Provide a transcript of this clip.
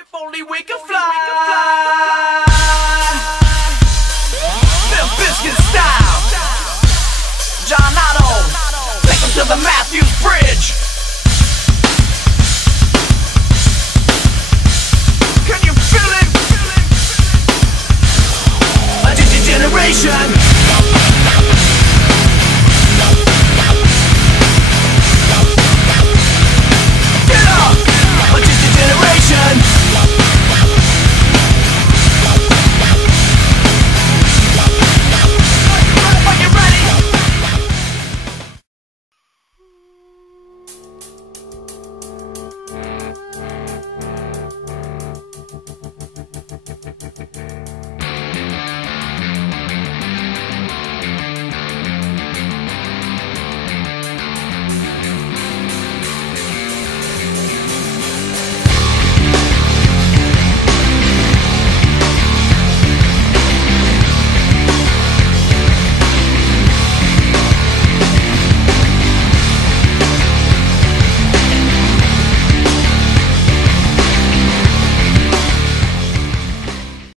If only we could fly. Limp Bizkit style. John Otto, take him to the Matthews Bridge.